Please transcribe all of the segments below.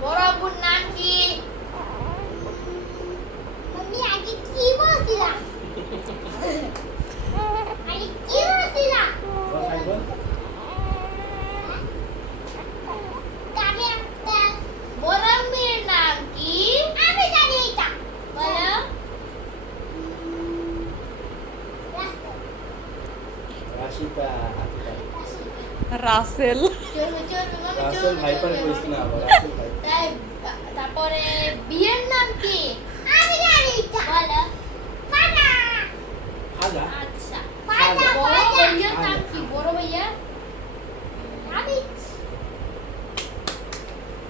বড় আব্বুর নাম কি? আমি আগে কি বলছিলাম? আগে কি বলছিলাম? বল ভাই বল। তবে একটা বড় আম্মুর নাম কি? আমি জানি এটা। বলো। রাশিদা রাসেল। চলবে চলবে মামা রাসেল চলবে ভাইপার চলবে। করিস না আবার রাসেল ভাই তাই তারপরে বিয়ের নাম কি? আমি জানি এটা। বলো। ফাদা। হাজা আচ্ছা। ফাদা বড় ফাদা। ভাইয়ার নাম কি? বড় ভাইয়া? আমি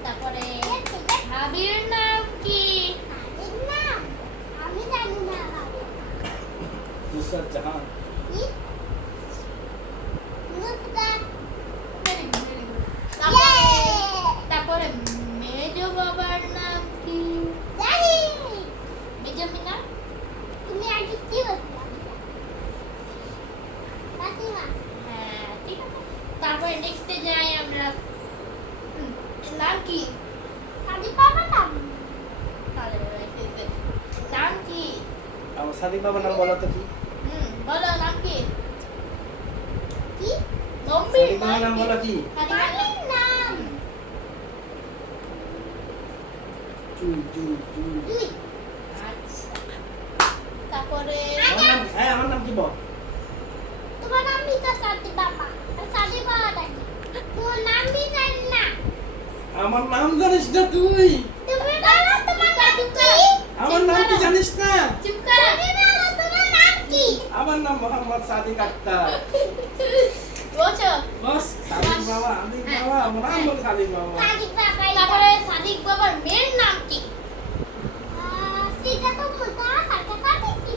তারপরে ভাবির নাম কি? জানি না। আমি জানি না। নুসরাত জাহান কি? মুস্তা। Very good, very good. ইয়ে! তারপরে মেজো বাবার নাম কি? জানি। মেজো মিনা? তুমি আগে কি বলছিলাম? ফাতিমা। হ্যাঁ, ঠিক আছে। তারপরে নেক্সটে যাই আমরা। নাম কি? সাদিক বাবার নাম। তাহলে নাম কি? আমার সাদিক বাবার নাম বলো তো কি বলো নাম কি? কি? মম্মির সাদিক বাবার নাম বলো কি মামির নাম। চুই চুই চুই দুই। আচ্ছা। তারপরে আমার নাম হ্যাঁ আমার নাম কি বল তোমার নাম কি তো সাদিক বাবা? আর সাদিক বাবা জানি। তোমার নাম কি জানি না। আমার নাম জানিস না তুই তুমি বলো তোমার নাম কি? আমার নাম কি জানিস না চুপ করো। তুমি বলো তোমার নাম কি? আমার নাম মোহাম্মদ সাদিক আক্তার বলছো। বস সাদিক বাবা আদিক বাবা আমার নাম বল সাদিক বাবা সাদিক বাবা। তারপরে সাদিক বাবার মেয়ের নাম কি? সেটা তো বলতো সাদিক সাদিক কি?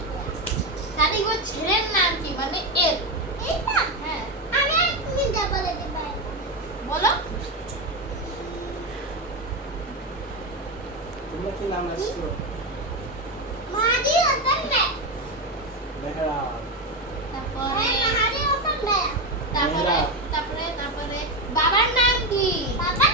সাদিক বাবার ছেলের নাম কি? মানে এর। এইটা হ্যাঁ, আমি আর তুমি যা বলে দিবা। বলো। তোমরা কি নাম রাখছো মাদি হাসান বে। মেহরা তারপরে মাদি হাসান বে। তারপরে মেহরা। তারপরে তারপরে বাবার নাম কি? বাবার